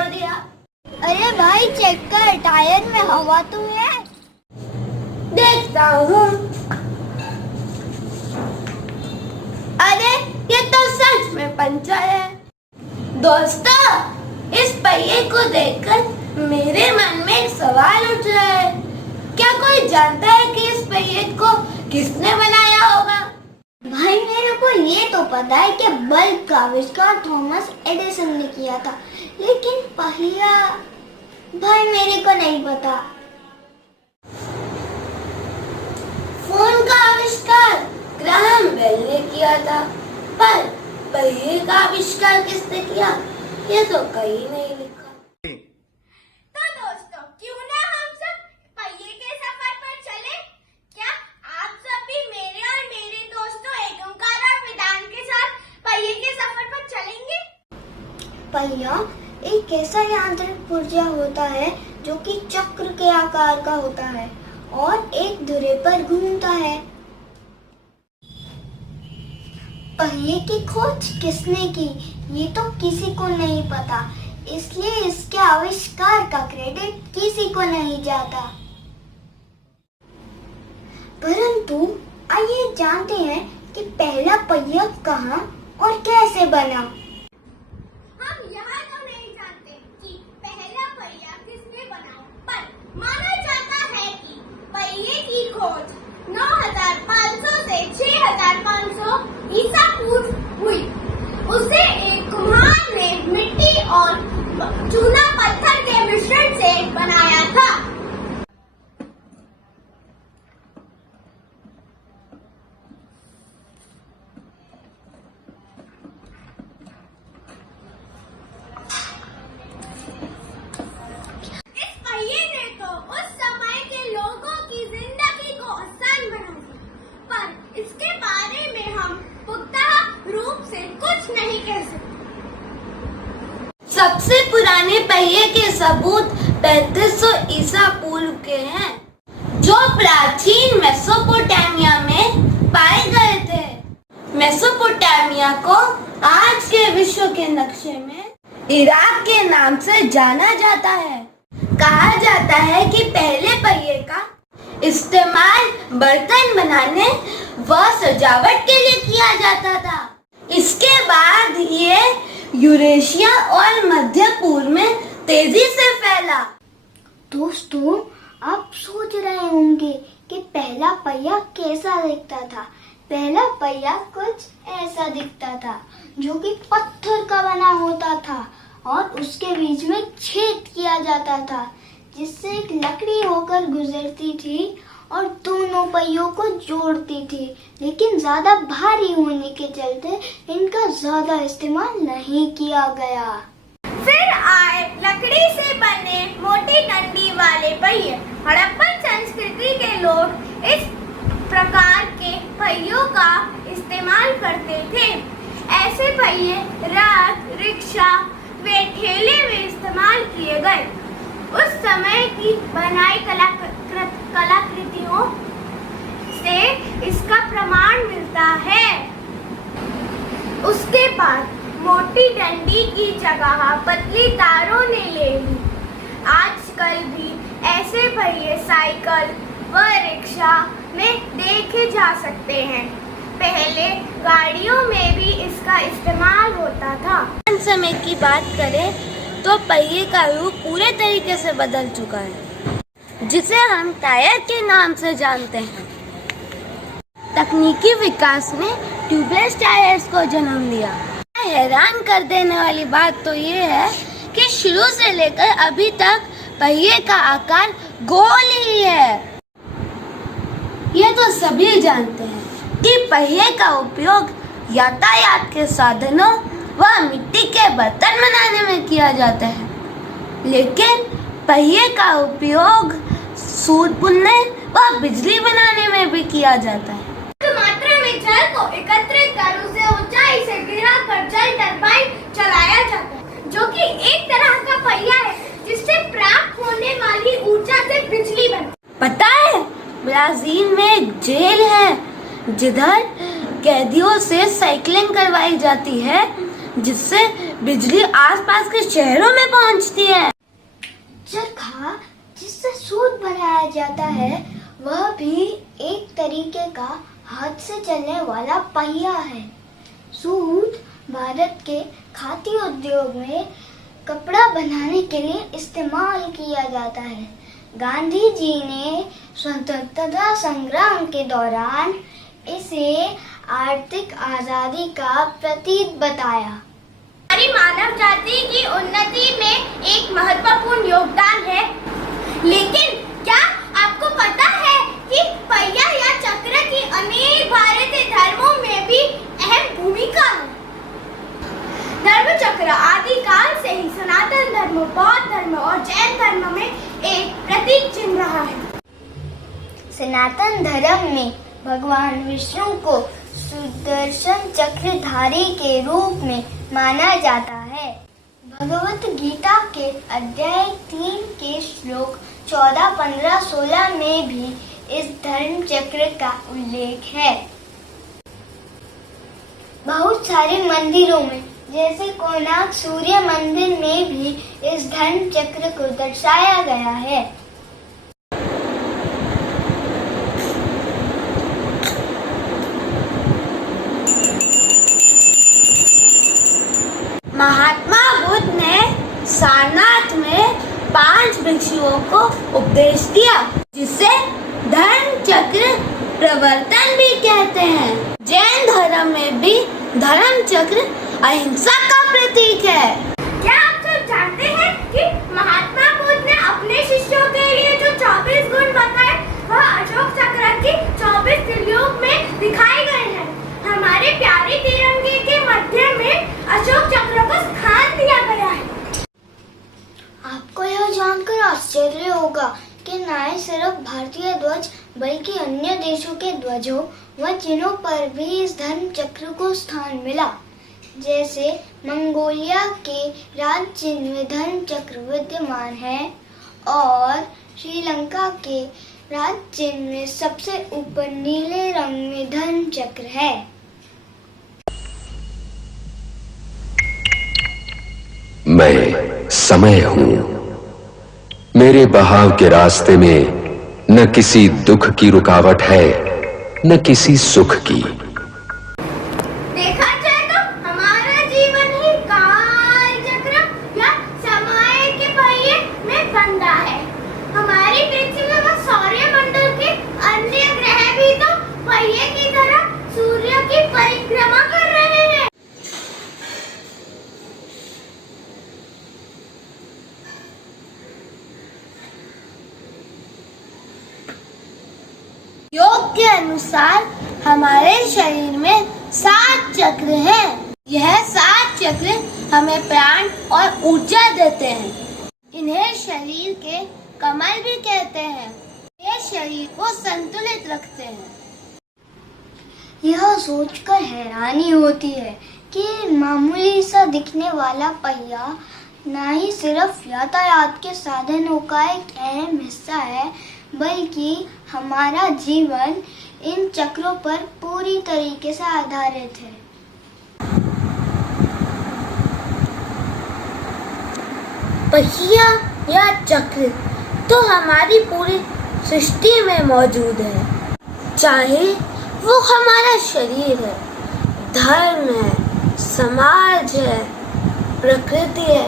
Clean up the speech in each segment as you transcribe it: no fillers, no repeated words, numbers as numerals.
छोड़ दिया। अरे भाई चेक कर, टायर में हवा तो है। देखता हूँ। अरे ये तो सच में पंचर है। दोस्तों, इस पहिए को देखकर मेरे मन में एक सवाल उठ रहा है। क्या कोई जानता है कि इस पहिए को किसने बनाया होगा? भाई मेरे को ये तो पता है कि बल्ब का आविष्कार थॉमस एडिसन ने किया था, लेकिन पहिया भाई मेरे को नहीं पता। फोन का आविष्कार ग्राहम बेल ने किया था, पर पहिए का आविष्कार किसने किया ये तो कहीं नहीं लिखा। तो दोस्तों, क्यों ना हम सब पहिए के सफर पर चले? क्या आप सब भी मेरे और मेरे दोस्तों एक ओंकार और विधान के साथ पहिए के सफर पर चलेंगे? पहिया एक ऐसा यांत्रिक पुर्जा होता है जो कि चक्र के आकार का होता है और एक धुरे पर घूमता है। पहिए की खोज किसने की ये तो किसी को नहीं पता, इसलिए इसके आविष्कार का क्रेडिट किसी को नहीं जाता। परंतु आइए जानते हैं कि पहला पहिया कहाँ और कैसे बना। हम यहाँ तो नहीं जानते कि पहला पहिया किसने बनाया, पर माना जाता है कि पहिए की खोज 9500 से 6500 ईसा पूर्व हुई। उसे एक कुम्हार ने मिट्टी और चूना पत्थर के मिश्रण से बनाया था। इस पहिए ने तो उस समय के लोगों की जिंदगी को आसान बना दिया, पर इसके बारे में हम पुख्ता रूप से कुछ नहीं कह सकते। सबसे पुराने पहिए के सबूत 3500 ईसा पूर्व के हैं, जो प्राचीन मेसोपोटामिया में पाए गए थे। मेसोपोटामिया को आज के विश्व के नक्शे में इराक के नाम से जाना जाता है। कहा जाता है कि पहले पहिए का इस्तेमाल बर्तन बनाने व सजावट के लिए किया जाता था। इसके बाद ये यूरेशिया और मध्य पूर्व में तेजी से फैला। दोस्तों, आप सोच रहे होंगे कि पहला पहिया कैसा दिखता था। पहला पहिया कुछ ऐसा दिखता था, जो कि पत्थर का बना होता था और उसके बीच में छेद किया जाता था, जिससे एक लकड़ी होकर गुजरती थी और दोनों पहियों को जोड़ती थी। लेकिन ज्यादा भारी होने के चलते इनका ज्यादा इस्तेमाल नहीं किया गया। फिर आए लकड़ी से बने मोटी डंडी वाले पहिए। हड़प्पन संस्कृति के लोग इस प्रकार के पहियों का इस्तेमाल करते थे। ऐसे पहिए रथ, रिक्शा व ठेले में इस्तेमाल किए गए। उस समय की बनाई कलाकृतियों से इसका प्रमाण मिलता है। उसके बाद मोटी डंडी की जगह पतली तारों ने ले ली। आजकल भी ऐसे पहिए साइकिल व रिक्शा में देखे जा सकते हैं। पहले गाड़ियों में भी इसका इस्तेमाल होता था। समय की बात करें तो पहिए का रूप पूरे तरीके से बदल चुका है, जिसे हम टायर के नाम से जानते हैं। तकनीकी विकास ने ट्यूबलेस टायर्स को जन्म दिया। हैरान कर देने वाली बात तो ये है कि शुरू से लेकर अभी तक पहिए का आकार गोल ही है। ये तो सभी जानते हैं कि पहिए का उपयोग यातायात के साधनों व मिट्टी के बर्तन बनाने में किया जाता है, लेकिन पहिए का उपयोग सूत बुनने व बिजली बनाने में भी किया जाता है। मात्रा में जल को एकत्रित कर उसे ऊंचाई से गिराकर जल टरबाइन चलाया जाता है, जो कि एक तरह का पहिया है जिससे प्राप्त होने वाली ऊर्जा से बिजली बनती। पता है, ब्राजील में एक जेल है जिधर कैदियों से साइकिलिंग करवाई जाती है, जिससे बिजली आसपास के शहरों में पहुंचती है। चरखा जिससे सूत बनाया जाता है वह भी एक तरीके का हाथ से चलने वाला पहिया है। सूत भारत के खादी उद्योग में कपड़ा बनाने के लिए इस्तेमाल किया जाता है। गांधी जी ने स्वतंत्रता संग्राम के दौरान इसे आर्थिक आजादी का प्रतीक बताया। हमारी मानव जाति की उन्नति में एक महत्वपूर्ण योगदान है। लेकिन क्या आपको पता है कि पहिया या चक्र की अनेक भारतीय धर्मों में भी अहम भूमिका है। धर्म चक्र आदि काल से ही सनातन धर्म, बौद्ध धर्म और जैन धर्म में एक प्रतीक चिन्ह रहा है। सनातन धर्म में भगवान विष्णु को सुदर्शन चक्रधारी के रूप में माना जाता है। भगवत गीता के अध्याय 3 के श्लोक 14, 15, 16 में भी इस धर्म चक्र का उल्लेख है। बहुत सारे मंदिरों में जैसे कोणार्क सूर्य मंदिर में भी इस धर्म चक्र को दर्शाया गया है। महात्मा बुद्ध ने सारनाथ में 5 भिक्षुओं को उपदेश दिया, जिसे धर्म चक्र प्रवर्तन भी कहते हैं। जैन धर्म में भी धर्म चक्र अहिंसा का प्रतीक है। क्या आप सब जानते हैं कि महात्मा बुद्ध ने अपने शिष्यों के लिए जो 24 गुण बताए वह अशोक चक्र की 24 त्रिलोक में दिखाए गए हैं। हमारे प्यारे तिरंगे के मध्य में अशोक चक्र को स्थान दिया गया है। आपको यह जानकर आश्चर्य होगा कि न ही सिर्फ भारतीय ध्वज बल्कि अन्य देशों के ध्वजों व चिन्हों पर भी इस धर्म चक्र को स्थान मिला। जैसे मंगोलिया के राज चिन्ह में धर्म चक्र विद्यमान है और श्रीलंका के राज चिन्ह में सबसे ऊपर नीले रंग में धर्म चक्र है। मैं समय हूं। मेरे बहाव के रास्ते में न किसी दुख की रुकावट है, न किसी सुख की। देखा जाए तो हमारा जीवन ही काल चक्र या समय के पहिए में बंधा है। हमारी पृथ्वी व सौर्य मंडल के अन्य ग्रह भी तो पहिए की तरह सूर्य की परिक्रमा कर रहे हैं। योग के अनुसार हमारे शरीर में 7 चक्र हैं। यह 7 चक्र हमें प्राण और ऊर्जा देते हैं। इन्हें शरीर के कमल भी कहते हैं। ये शरीर को संतुलित रखते हैं। यह सोचकर हैरानी होती है कि मामूली सा दिखने वाला पहिया न ही सिर्फ यातायात के साधनों का एक अहम हिस्सा है, बल्कि हमारा जीवन इन चक्रों पर पूरी तरीके से आधारित है। पहिया या चक्र तो हमारी पूरी सृष्टि में मौजूद है। चाहे वो हमारा शरीर है, धर्म है, समाज है, प्रकृति है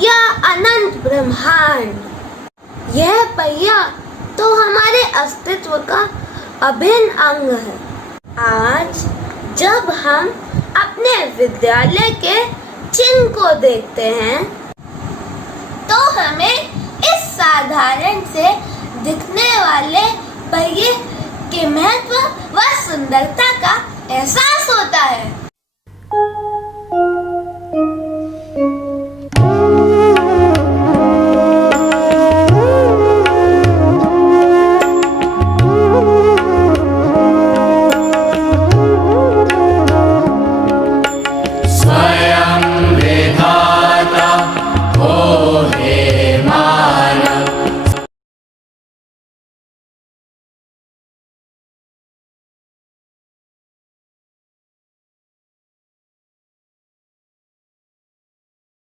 या अनंत ब्रह्मांड। यह पहिया तो हमारे अस्तित्व का अभिन्न अंग है। आज जब हम अपने विद्यालय के चिन्ह को देखते हैं तो हमें इस साधारण से दिखने वाले पहिए के महत्व व सुंदरता का एहसास होता है।